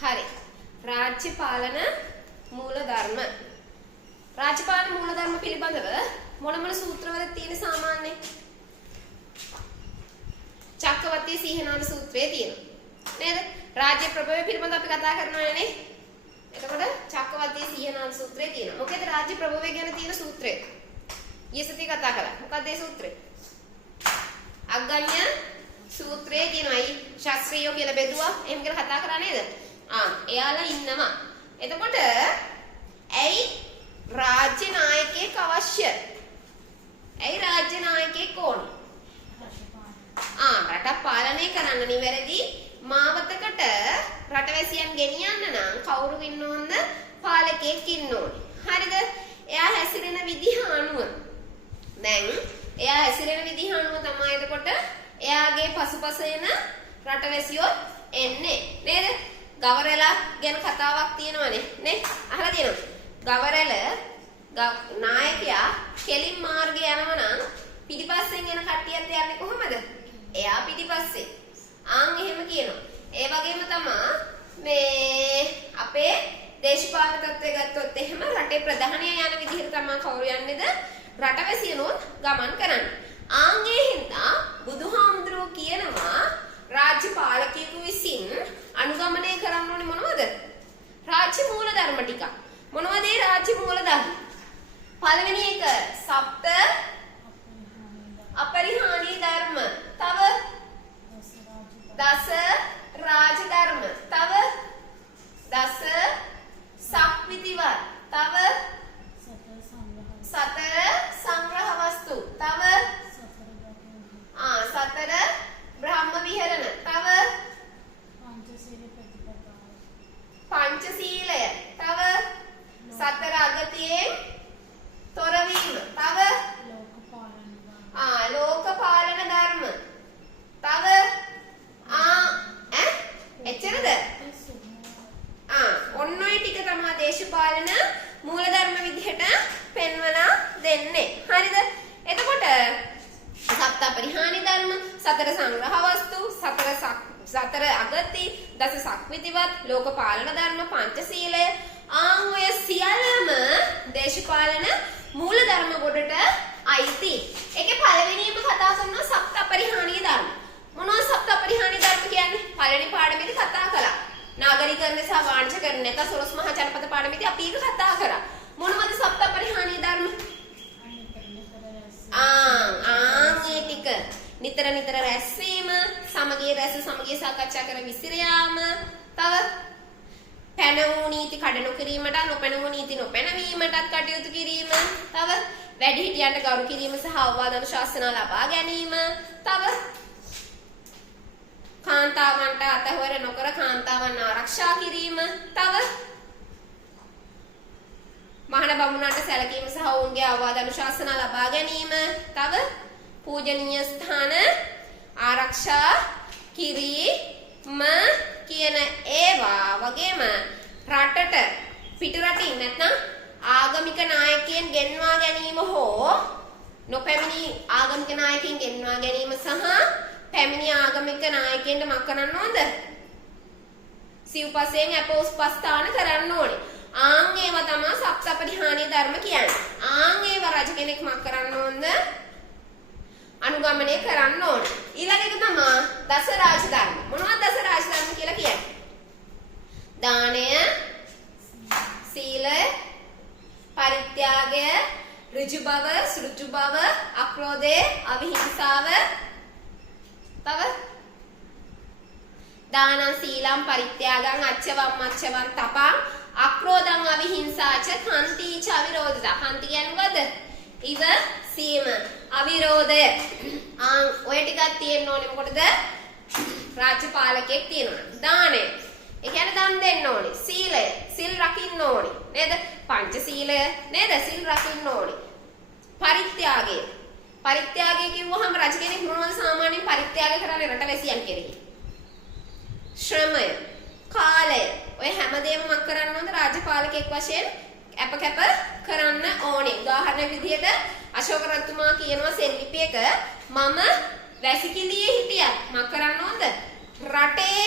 හරි. රාජ්‍ය පාලන මූලධර්ම. රාජ්‍ය පාලන මූලධර්ම පිළිබඳව මොන සූත්‍රවල තියෙන සාමාන්‍යයෙන්? චක්කවර්ති සීහනාද සූත්‍රයේ තියෙනවා. නේද? රාජ්‍ය ප්‍රභවය පිළිබඳව අපි කතා කරනවා නේ. එතකොට චක්කවර්ති සීහනාද සූත්‍රයේ තියෙනවා. මොකද රාජ්‍ය ප්‍රභවය ගැන තියෙන සූත්‍රය? ඊසති කතා කළා. මොකක්ද ඒ සූත්‍රය? අග්ගඤ්ඤ සූත්‍රයේ තියෙනයි ශාස්ත්‍රීයෝ කියලා බෙදුවා. එහෙම කියලා කතා කරා නේද? එයාලා ඉන්නවා. එතකොට ඇයි රාජ්‍ය නායකයෙක් අවශ්‍ය? ඇයි රාජ්‍ය නායකයෙක් ඕන? රට පාලනය කරන්න නිවැරදි මාවතකට රටවැසියන් ගෙනියන්න නම් කවුරු ඉන්න ඕනද? පාලකයෙක් ඉන්න ඕනේ. හරිද? එයා හැසිරෙන විදිහ අනුව. දැන් එයා හැසිරෙන විදිහ අනුව තමයි එතකොට එයාගේ පසුපස එන රටවැසියෝ එන්නේ. නේද? ගවරෙලා ගැන කතාවක් තියෙනවනේ නේ? අහලා තියෙනවද? ගවරෙල නායකයා කෙලින් මාර්ගේ යනවා නම් පිටිපස්සෙන් එන කට්ටියත් යන්නේ කොහමද? එයා පිටිපස්සේ. එහෙම කියනවා. ඒ වගේම තමයි මේ අපේ දේශපාලන තත්ත්වය ගත්තොත් එහෙම රටේ ප්‍රධානිය යන විදිහට තමයි කවුරු යන්නේද? රටවැසියනොත් ගමන් කරන්නේ. ඒ හින්දා බුදුහාමුදුරුවෝ කියනවා රාජ්‍ය පාලකයෙකු විසින් අනුගමනය කරන්න ඕනේ මොනවද? රාජ්‍ය මූලධර්ම ටික. මොනවද ඒ රාජ්‍ය මූලධර්ම? පළවෙනි එක සප්ත අපරිහානීය ධර්ම. තව දස රාජධර්ම. තව දස සක්විතිවත්. තව සතර සංග්‍රහ වස්තු. තව සතර බ්‍රහ්ම විහරණ. තව පංචශීලය. තව සතර අගතියෙන් තොරවීම. තව ලෝක පාලන ධර්ම. තව එච්චරද? ඔන්න ඔය ටික තමයි දේශපාලන මූලධර්ම විදිහට පෙන්වලා දෙන්නේ. හරිද? එතකොට සප්ත පරිහානි ධර්ම, සතර සංග්‍රහ වස්තු, සතර අගති, දස සක්විතිවත්, ලෝක පාලන ධර්ම, පංචශීලය, ඔය සියල්ලම දේශපාලන මූලධර්ම කොටට අයිති. ඒකේ පළවෙනිම කතා කරනවා සප්ත පරිහානි ධර්ම. මොනවද සප්ත පරිහානි ධර්ම කියන්නේ? පළවෙනි පාඩමේදී කතා කළා. නාගරිකරණය සහ වාණිජකරණය නැත්නම් සොරොස් මහ ජනපද පාඩමේදී අපි ඒක කතා කරා. මොනවද සප්ත පරිහානි ධර්ම? ඒ ටික නිතර නිතර රැස්වීම, සමගිය රැස් සමගිය සාකච්ඡා කර විසිර යාම, තව පැනවූ නීති කඩ නොකිරීමට, නොපැනවූ නීති නොපැනවීමටත් කටයුතු කිරීම, තව වැඩිහිටියන්ට ගරු කිරීම සහ අවවාද අනුශාසනා ලබා ගැනීම, තව කාන්තාවන්ට අතහොර නොකර කාන්තාවන් ආරක්ෂා කිරීම, තව මහාන බමුණන්ට සැලකීම සහ ඔවුන්ගේ අවවාද අනුශාසනා ලබා ගැනීම, තව පූජනීය ස්ථාන ආරක්ෂා කිරීම කියන ඒවා වගේම රටට පිටරටින් නැත්නම් ආගමික නායකයන් ගෙන්වා ගැනීම හෝ නොපැමිණි ආගමික නායකයන් ගෙන්වා ගැනීම සහ පැමිණි ආගමික නායකයන්ට මක් කරන්න ඕනද? සිව්පසයෙන් අපෝස්පස්ථාන කරන්න ඕනේ. ඒවා තමයි සප්තපරිහානීය ධර්ම කියන්නේ. ඒවා රජ කෙනෙක් මක් කරන්න ඕනද? අනුගමනය කරන්න ඕනේ. ඊළඟ එක තමයි දස රාජධර්ම. මොනවද දස රාජධර්ම කියලා කියන්නේ? දානය, සීලය, පරිත්‍යාගය, ඍජු බව, සෘජු බව, අක්‍රෝධය, අවිහිංසාව, තව දානං සීලං පරිත්‍යාගං අච්චවම් මච්චවම් තපං අක්‍රෝධං අවිහිංසාච කන්තිච අවිරෝධතා. කන්ති කියන්නේ මොකද? ඉව සීම අවිරෝධය. ඔය ටිකක් තියෙන්න ඕනේ. මොකටද? රාජ්‍ය පාලකයෙක් තියෙනවා. දානය. ඒ කියන්නේ දන් දෙන්න ඕනේ. සීලය. සිල් රකින්න ඕනේ. නේද? පංචශීලය නේද? සිල් රකින්න ඕනේ. පරිත්‍යාගය. පරිත්‍යාගය කිව්වහම රජ කෙනෙක් මොනවද සාමාන්‍යයෙන් පරිත්‍යාග කරන්නේ රටවැසියන් කෙරෙහි? ශ්‍රමය, කාලය. ඔය හැමදේම මක් කරන්න ඕනද? රාජ්‍ය පාලකයෙක් වශයෙන් අපකැප කරන්න ඕනේ. උදාහරණයක් විදිහට අශෝක රජතුමා කියනවා සෙල්ලිපියක මම වැසිකිළියේ හිටියත් මක් කරන්න ඕනද? රටේ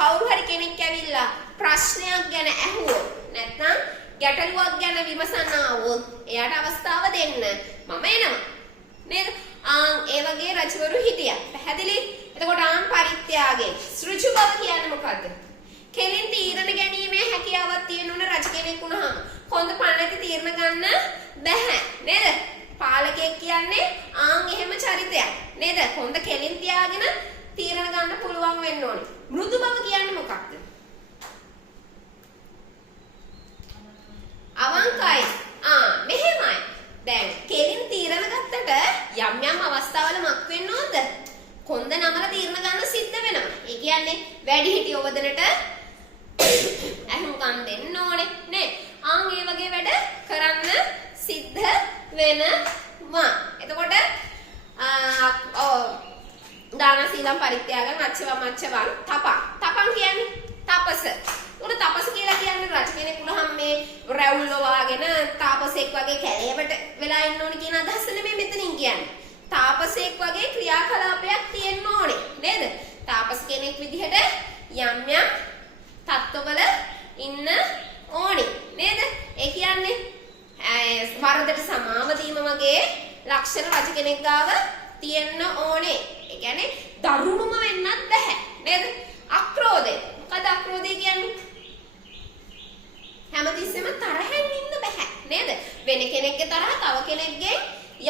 කවුරු හරි කෙනෙක් ඇවිල්ලා ප්‍රශ්නයක් ගැන ඇහුවොත් නැත්නම් ගැටලුවක් ගැන විමසන්න ආවොත් එයාට අවස්ථාව දෙන්න මම එනවා නේද? ඒ වගේ රජවරු හිටියා. පැහැදිලි? එතකොට පරිත්‍යාගයේ සෘජු බව කියන්නේ මොකද්ද? කෙලින් තීරණ ගැනීමේ හැකියාවක් තියෙන උන රජ කෙනෙක් වුණාම කොන්ද පණ නැති තීරණ ගන්න බැහැ නේද? පාලකයෙක් කියන්නේ එහෙම චරිතයක් නේද? කොන්ද කෙලින් තියාගෙන තීරණ ගන්න පුළුවන් වෙන්න ඕනේ. මෘදු බව කියන්නේ මොකක්ද? අවංකයි. මෙහෙමයි. දැන් කෙලින් තීරණ ගත්තට යම් අවස්ථාවල මක් වෙන්න ඕනද? කොන්ද නමල තීරණ ගන්න සිද්ධ වෙනවා. ඒ කියන්නේ වැඩිහිටි යොවදනට අහුම්කම් දෙන්න ඕනේ නේ. ඒ වගේ වැඩ කරන්න සිද්ධ වෙනවා. එතකොට දාන සීලම් පරිත්‍යාගම් මච්චවම් තපං කියන්නේ තපස. උන තපස කියලා කියන්නේ රජ කෙනෙක් වුණාම මේ රැවුල්ව වාගෙන තාපසෙක් වගේ කැලේවට වෙලා ඉන්න ඕනේ කියන අදහස නෙමෙයි මෙතනින් කියන්නේ. තාපසෙක් වගේ ක්‍රියාකලාපයක් තියෙන්න ඕනේ නේද? තාපස කෙනෙක් විදිහට යම් තත්ත්වවල ඉන්න ඕනේ නේද? ඒ කියන්නේ වරදට සමාව දීම වගේ ලක්ෂණ රජ කෙනෙක් ගාව තියෙන්න ඕනේ. ඒ කියන්නේ දරුණුම වෙන්නත් බෑ නේද? අක්‍රෝධය. මොකද අක්‍රෝධය කියන්නේ? හැමතිස්සෙම තරහෙන් ඉන්න බෑ නේද? වෙන කෙනෙක්ගේ තරහ තව කෙනෙක්ගේ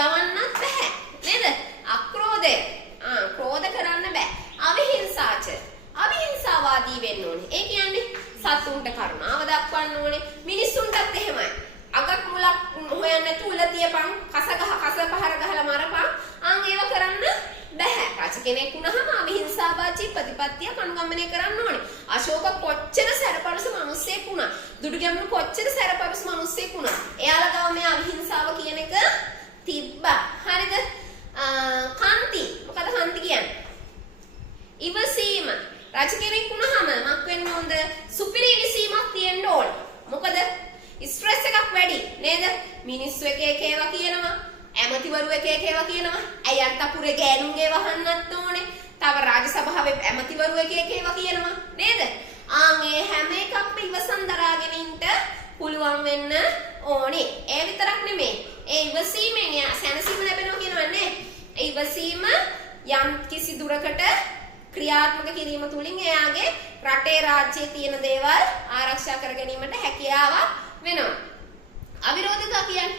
යවන්නත් බෑ නේද? අක්‍රෝධය. ක්‍රෝධ කරන්න බෑ. අවිහිංසාච. අවිහිංසාවාදී වෙන්න ඕනේ. ඒ කියන්නේ සතුන්ට කරුණාව දක්වන්න ඕනේ. මිනිස්සුන්ටත් එහෙමයි. අගක් මුලක් හොයන්න තුල තියපන් කස පහර ගහලා මරපන්. ඒව කරන්න බෑ. රජ කෙනෙක් වුණාම අවිහිංසාවාදී ප්‍රතිපත්තිය කණුගමනය කරන්න ඕනේ. අශෝක කොච්චර සැරපරස මිනිස්සෙක් වුණා. දුඩුගැමුණු කොච්චර සැරපරස මිනිස්සෙක් වුණා. එයාලා ගාව මේ අවිහිංසාව කියන එක තිබ්බා. හරිද? කාන්ති. මොකද කාන්ති කියන්නේ? ඉවසීම. රජ කෙනෙක් වුණාම මක් වෙන්න ඕනද? සුපිරි ඉවසීමක් තියෙන්න ඕනේ. මොකද ස්ට්‍රෙස් එකක් වැඩි නේද? මිනිස්සු එක ඒවා කියනවා. ඇමතිවරු එක ඒවා කියනවා. අයන්ට අපුරේ ගෑනුන්ගේ වහන්නත් ඕනේ. තව රාජ්‍ය සභාවේ ඇමතිවරු එක ඒවා කියනවා නේද? මේ හැම එකක්ම ඉවසන් දරාගෙන ඉන්න පුළුවන් වෙන්න ඕනේ. ඒ විතරක් නෙමෙයි. ඒ ඉවසීමෙන් සැනසීම ලැබෙනවා කියනවනේ. ඒ ඉවසීම යම් කිසි දුරකට ක්‍රියාත්මක කිරීම තුලින් එයාගේ රටේ රාජ්‍යයේ තියෙන දේවල් ආරක්ෂා කර ගැනීමට හැකියාවක් වෙනවා. අවිරෝධතා කියන්නේ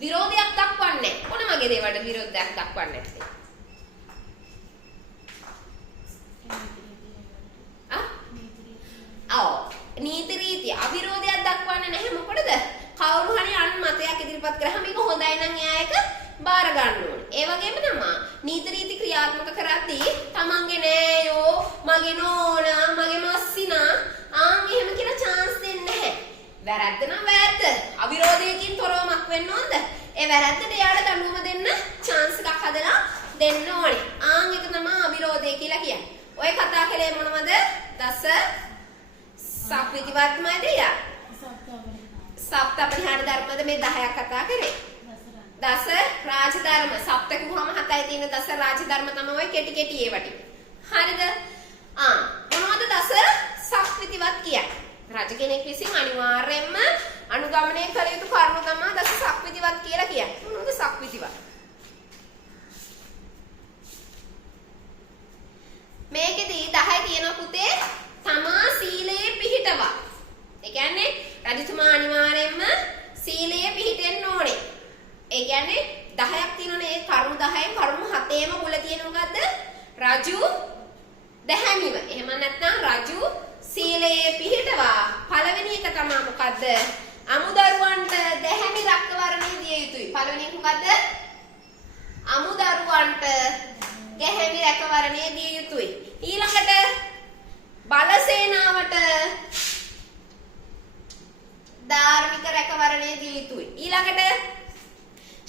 විරෝධයක් දක්වන්නේ. මොන වගේ දේවල්ට විරෝධයක් දක්වන්නේ නැත්තේ? නීති රීතිය අවිරෝධයක් දක්වන්නේ නැහැ. මොකටද? කවුරු හරි අන් මතයක් ඉදිරිපත් කරාම මේක හොඳයි නම් එයා ඒක බාර ගන්න ඕනේ. ඒ වගේම තමයි නීති රීති ක්‍රියාත්මක කරද්දී තමන්ගේ නෑයෝ, මගේ නෝනා, මගේ මස්සිනා එහෙම කියලා chance දෙන්නේ නැහැ. වැරද්ද නම් වැරද්ද. අවිරෝධයකින් තොරව මක් වෙන්න ඕනද? ඒ වැරද්දට එයාට දඬුවම දෙන්න chance එකක් හදලා දෙන්න ඕනේ. ඒක තමයි අවිරෝධය කියලා කියන්නේ. ඔය කතා කළේ මොනවද? දස සප්විතිවත්මයද යා? සප්තපරිහාර ධර්මද මේ 10ක් කතා කරේ. දස රාජධර්ම සප්ත කිව්වම 7යි තියෙන දස රාජධර්ම තමයි ඔය කෙටි ඒවට. හරිද? මොනවද දස සප්විතිවත් කියන්නේ? රජ කෙනෙක් විසින් අනිවාර්යයෙන්ම අනුගමනය කළ යුතු කරුණු තමයි දස සප්විතිවත් කියලා කියන්නේ. මොනවද සප්විතිවත්? මේකෙදී 10 තියෙන පුතේ තමා සීලයේ පිහිටවා. ඒ කියන්නේ රජතුමා අනිවාර්යයෙන්ම සීලයේ පිහිටෙන්න ඕනේ. ඒ කියන්නේ 10ක් තියෙනනේ. ඒ කරුණු 10න් කරුණු 7ේම මුල තියෙන මොකද්ද? රජු දැහැමිව. එහෙම නැත්නම් රජු සීලයේ පිහිටවා. පළවෙනි එක තමයි මොකද්ද? අමුදරුවන්ට දැහැමි රැකවරණය දිය යුතුයි. පළවෙනි එක මොකද්ද? අමුදරුවන්ට දැහැමි රැකවරණය දිය යුතුයි. ඊළඟට බලසේනාවට ධාර්මික රැකවරණය දිය යුතුයි. ඊළඟට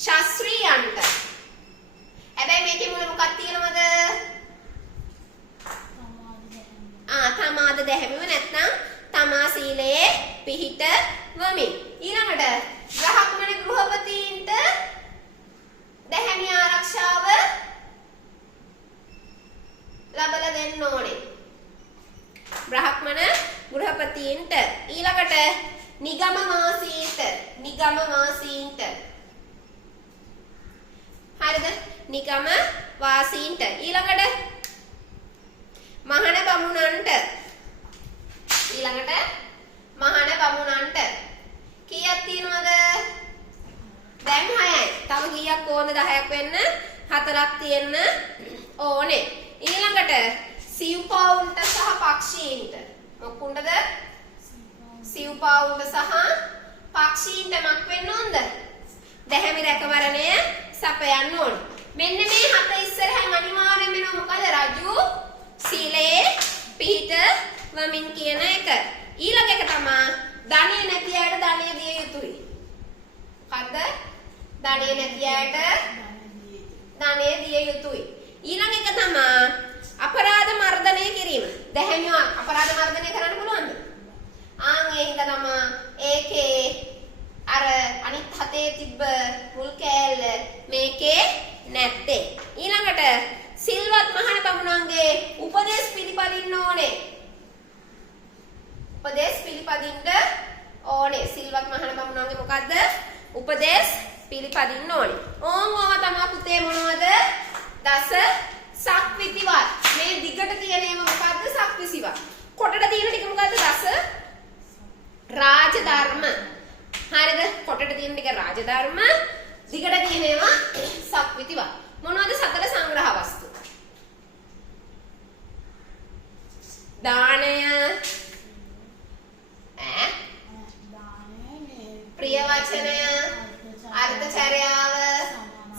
ශාස්ත්‍රීයන්ට. හැබැයි මේකේ මුල මොකක්ද තියෙනවද? තමාද දැහැමිව නැත්නම් තමා සීලයේ පිහිට වමින්. ඊළඟට ග්‍රහකුමන ගෘහපතීන්ට දැහැමි ආරක්ෂාව ලබලා දෙන්න ඕනේ. ගෘහපතීන්ට ඊළඟට නිගම වාසීන්ට හරිද නිගම වාසීන්ට ඊළඟට මහණ බමුණන්ට කීයක් තියෙනවද දැන් 6යි තව කීයක් ඕනද 10ක් වෙන්න 4ක් තියෙන්න ඕනේ ඊළඟට සිව්පාවුන්ට සහ පක්ෂීන්ට මොකුණ්ඩද සිව්පාවුන්ට සහ පක්ෂීන්ට මක් වෙන්න ඕනද දැහැමි රැකවරණය සපයන්න ඕන මෙන්න මේ හත ඉස්සරහම අනිවාර්යෙන් වෙනවා මොකද රජු සීලේ පිහිටවමින් කියන එක ඊළඟ එක තමයි ධනෙ නැති අයට ධනෙ දිය යුතුයි මොකද්ද ධනෙ නැති අයට ධනෙ දිය යුතුයි ඊළඟ එක තමයි අපරාධ මර්ධනය කිරීම දැහැමිව අපරාධ මර්ධනය කරන්න පුළුවන්ද ආන් ඒක තමයි ඒකේ අර අනිත් හතේ තිබ්බ මුල් කෑල්ල මේකේ නැත්තේ ඊළඟට සිල්වත් මහණ බමුණන්ගේ උපදේශ පිළිපදින්න ඕනේ සිල්වත් මහණ බමුණන්ගේ මොකද්ද උපදේශ පිළිපදින්න ඕනේ ඕවා තමයි පුතේ මොනවද දස සක්විතිවත් මේ දිගට තියෙන ඒවා මොකද්ද සක්විතිවත් කොටට තියෙන ටික මොකද්ද දස රාජධර්ම හරිද කොටට තියෙන ටික රාජධර්ම දිගට තියෙන ඒවා සක්විතිවත් මොනවද සතර සංග්‍රහ වස්තු දානය ප්‍රිය වචනය අර්ථචර්යාව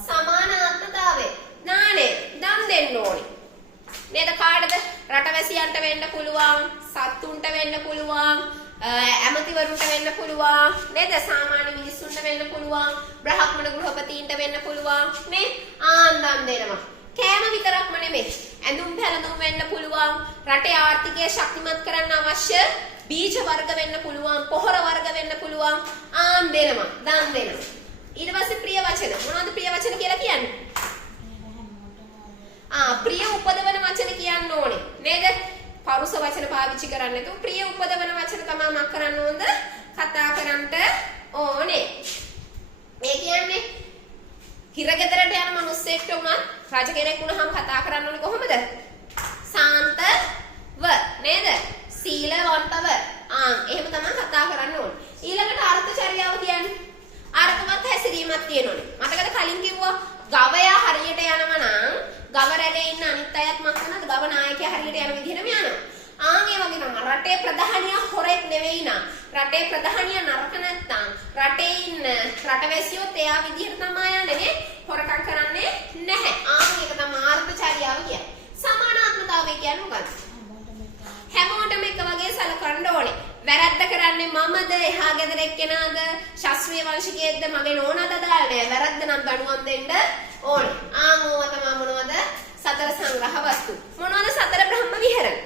සමානාත්මතාවය දානය දන් දෙන්න ඕනේ නේද කාටද රටවැසියන්ට වෙන්න පුළුවන් සත්තුන්ට වෙන්න පුළුවන් ඇමතිවරුන්ට වෙන්න පුළුවන් නේද සාමාන්‍ය මිනිස්සුන්ට වෙන්න පුළුවන් බ්‍රහ්මණ ගෘහපතීන්ට වෙන්න පුළුවන් නේ ආන්දම් දෙනවා කෑම විතරක්ම නෙමෙයි ඇඳුම් පැළඳුම් වෙන්න පුළුවන් රටේ ආර්ථිකය ශක්තිමත් කරන්න අවශ්‍ය බීජ වර්ග වෙන්න පුළුවන් පොහොර වර්ග වෙන්න පුළුවන් ආන් දෙනවා දන් දෙනවා ඊට පස්සේ ප්‍රිය වචන මොනවද ප්‍රිය වචන කියලා කියන්නේ ප්‍රිය උපදවන වචන කියන්න ඕනේ නේද පරුස වචන පාවිච්චි කරන්නේ නැතුව ප්‍රිය උපදවන වචන තමයි මම කරන්න ඕනද කතා කරන්නට ඕනේ මේ කියන්නේ හිරගෙදරට යන මිනිස්සෙක්ට උනත් රජ කෙනෙක් වුණාම කතා කරන්න ඕනේ කොහොමද සාන්තව නේද සීලවන්තව එහෙම තමයි කතා කරන්න ඕනේ ඊළඟට අර්ථචර්යාව කියන්නේ අර්ථවත් හැසිරීමක් තියෙනෝනේ මතකද කලින් කිව්වා ගවයා හරියට යනවා නම් ගව රැළේ ඉන්න අනිත් අයත් මක් කරනද ගව නායකයා හරියට යන විදිහටම යනවා ඒ වගේ තමයි රටේ ප්‍රධානියා හොරෙක් නෙවෙයි නා රටේ ප්‍රධානියා නරක නැත්තම් රටේ ඉන්න රටවැසියොත් එයා විදිහට තමයි යන්නේ නේ හොරකම් කරන්නේ නැහැ ඒක තමයි අර්ථචර්යාව කියන්නේ සමානාත්මතාවය කියන්නේ මොකක්ද හැමෝටම එක වගේ සලකන්න ඕනේ වැරද්ද කරන්නේ මමද එහා ගෙදර එක්කෙනාද ශාස්ත්‍රීය වංශිකයෙක්ද මගේ නෝනාද දාන්නේ වැරද්ද නම් දඩුවම් දෙන්න ඕනේ ඕවා තමයි මොනවද සතර සංග්‍රහ වස්තු මොනවද සතර බ්‍රහ්ම විහරණ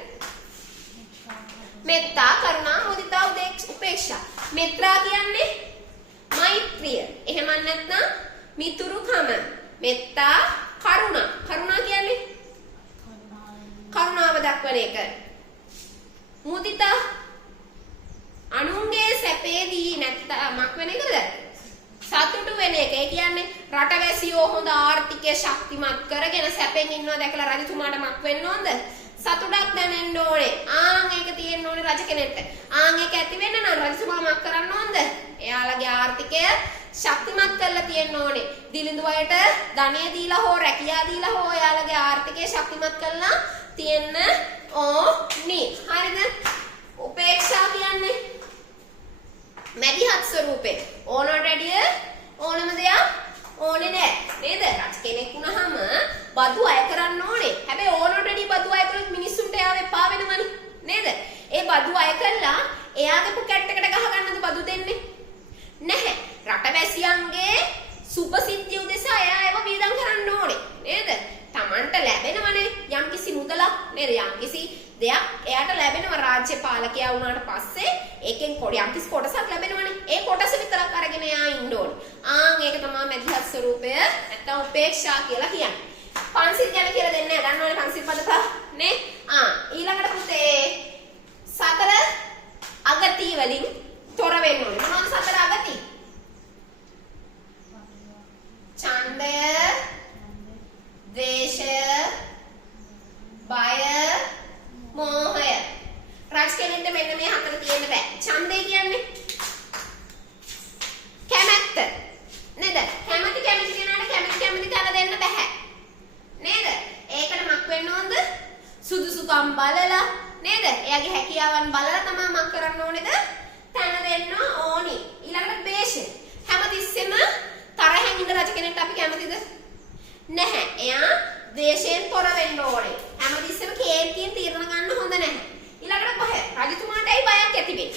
මෙත්තා කරුණා මුදිතා උපේක්ෂා මෙත්‍රා කියන්නේ මෛත්‍රිය එහෙම නැත්නම් මිතුරුකම මෙත්තා කරුණා කියන්නේ කරුණාව දක්වන එක මුදිතා අනුන්ගේ සැපේදී නැත්තමක් වෙන එකද සතුටු වෙන එක. ඒ කියන්නේ රටවැසියෝ හොඳ ආර්ථිකය ශක්තිමත් කරගෙන සැපෙන් ඉන්නවා දැකලා රජතුමාට මක් වෙන්න ඕනද? සතුටක් දැනෙන්න ඕනේ. ඒක තියෙන්න ඕනේ රජ කෙනෙක්ට. ඒක ඇති වෙන්න නම් රජතුමා මක් කරන්න ඕනද? එයාලගේ ආර්ථිකය ශක්තිමත් කරලා තියෙන්න ඕනේ. දිලිඳු අයට ධනෙ දීලා හෝ රැකියා දීලා හෝ එයාලගේ ආර්ථිකය ශක්තිමත් කරලා තියෙන්න ඕනේ. හරිද? උපේක්ෂා කියන්නේ මැදිහත් ස්වරූපේ ඕනට වැඩිය ඕනම දෙයක් ඕනේ නැහැ නේද? රජ කෙනෙක් වුණාම බදු අය කරන්න ඕනේ. හැබැයි ඕනට වැඩිය බදු අය කළොත් මිනිස්සුන්ට එයාව එපා වෙනවනේ නේද? ඒ බදු අය කළා එයාගේ පොකට් එකට ගහ ගන්නද බදු දෙන්නේ නැහැ. රටවැසියන්ගේ සුභසිද්ධිය උදෙසා එයා ඒව වියදම් කරන්න ඕනේ නේද? Tamanට ලැබෙනවනේ යම්කිසි මුදලක් නේද? යම්කිසි දෙයක් එයාට ලැබෙනවා රාජ්‍ය පාලකයා වුණාට පස්සේ ඒකෙන් යම්කිසි කොටසක් ලැබෙනවනේ. ඒ කොටස විතරක් අරගෙන එයා ඉන්න ඕනේ. ඒක තමයි මැදිහත් ස්වරූපය නැත්නම් උපේක්ෂා කියලා කියන්නේ. පංචිල් ගැන කියලා දෙන්නේ නැහැ. දන්නවනේ පංචිල් පද පහ නේ? ඊළඟට පුතේ සතර එයාගේ හැකියාවන් බලලා තමයි මම කරන්න ඕනේද? තැන දෙන්න ඕනි. ඊළඟට බේෂ. හැමතිස්සෙම තරහෙන් ඉන්න රජ කෙනෙක්ට අපි කැමතිද? නැහැ. එයා දේශයෙන් තොර වෙන්න ඕනේ. හැමතිස්සෙම කේන්තියෙන් තීරණ ගන්න හොඳ නැහැ. ඊළඟට පහ. රජතුමාට ඇයි බයක් ඇති වෙන්නේ?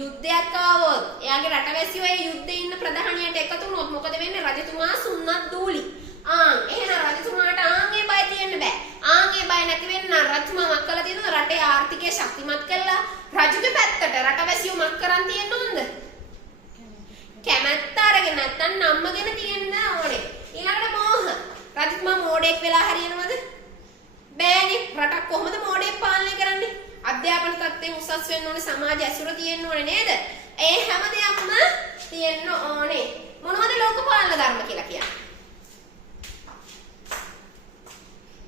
යුද්ධයක් ආවොත් එයාගේ රටවැසියෝ ඒ යුද්ධේ ඉන්න ප්‍රධානියට එකතු වුණොත් මොකද වෙන්නේ? රජතුමා සුන්නත් දූලි. එහෙනම් රජතුමාට ඒ බය තියෙන්න බෑ. ඒ බය නැති වෙන්න රජතුමා මක් කළා තියෙනවද? රටේ ආර්ථිකය ශක්තිමත් කරලා රජුගේ පැත්තට රටවැසියෝ මක් කරන් තියෙන්න ඕනද? කැමැත්ත අරගෙන නැත්තම් නම්මගෙන තියෙන්න ඕනේ. ඊළඟට මෝහ. රජතුමා මෝඩෙක් වෙලා හරියනවද? බෑනේ. රටක් කොහොමද මෝඩෙක් පාලනය කරන්නේ? අධ්‍යාපන තත්ත්වයෙන් උසස් වෙන්න ඕනේ, සමාජ ඇසුර තියෙන්න ඕනේ නේද? ඒ හැම දෙයක්ම තියෙන්න ඕනේ. මොනවද ලෝකපාලන ධර්ම කියලා කියන්නේ?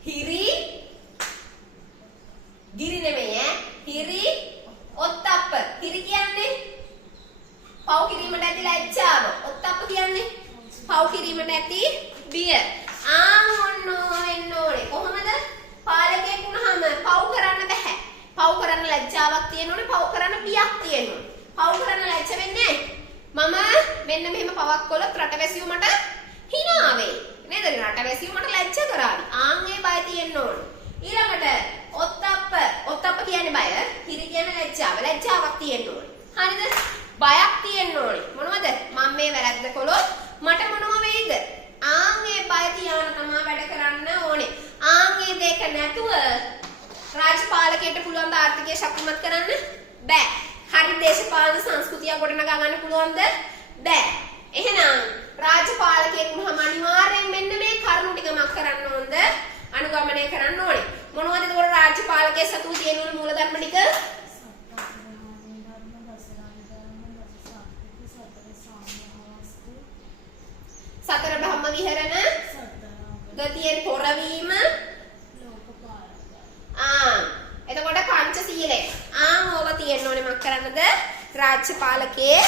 හිරි ගිරි නෙමෙයි හිරි ඔත්තප්ප. හිරි කියන්නේ පව් කිරීමට ඇති ලැජ්ජාව. ඔත්තප්ප කියන්නේ පව් කිරීමට ඇති බිය. ඔන්න එන්න ඕනේ. කොහොමද? පාලකයෙක් වුණාම පව් කරන්න බෑ. පව් කරන්න ලැජ්ජාවක් තියෙන්න ඕනේ. පව් කරන්න බියක් තියෙන්න ඕනේ. පව් කරන්න ලැජ්ජ වෙන්නේ මම මෙන්න මෙහෙම පවක් කළොත් රටවැසියෝ මට hina වෙයි. නේද? රටවැසියෝ මට ලැජ්ජ කරાવી. ඒ බය තියෙන්න ඕනේ. ඊළඟට ඔත්තප්ප කියන්නේ බය. හිරි කියන්නේ ලැජ්ජාව. ලැජ්ජාවක් තියෙන්න ඕනේ. හරිද? බයක් තියෙන්න ඕනේ. මොනවද? මම මේ වැරද්ද කළොත් මට මොනව වෙයිද? ඒ බය තියාන තමයි වැඩ කරන්න ඕනේ. ඒ දෙක නැතුව රාජපාලකයට පුළුවන් ද ආර්ථිකය ශක්තිමත් කරන්න? බෑ. හරි දේශපාලන සංස්කෘතිය ගොඩනගා ගන්න පුළුවන්ද? බෑ. එහෙනම් රාජපාලකයෙක් වුණාම අනිවාර්යෙන් මෙන්න මේ කරුණු ටික මක් කරන්න ඕනද? අනුගමනය කරන්න ඕනේ. මොනවද ඒතකොට රාජපාලකයේ සතු තියෙන මූලධර්ම ටික? සතර බ්‍රහ්ම විහරණ, ගතියෙන් පොරවීම, එතකොට පංචශීලය. ඕව තියෙන්න ඕනේ මක් කරන්නද? රාජ්‍යපාලකයේ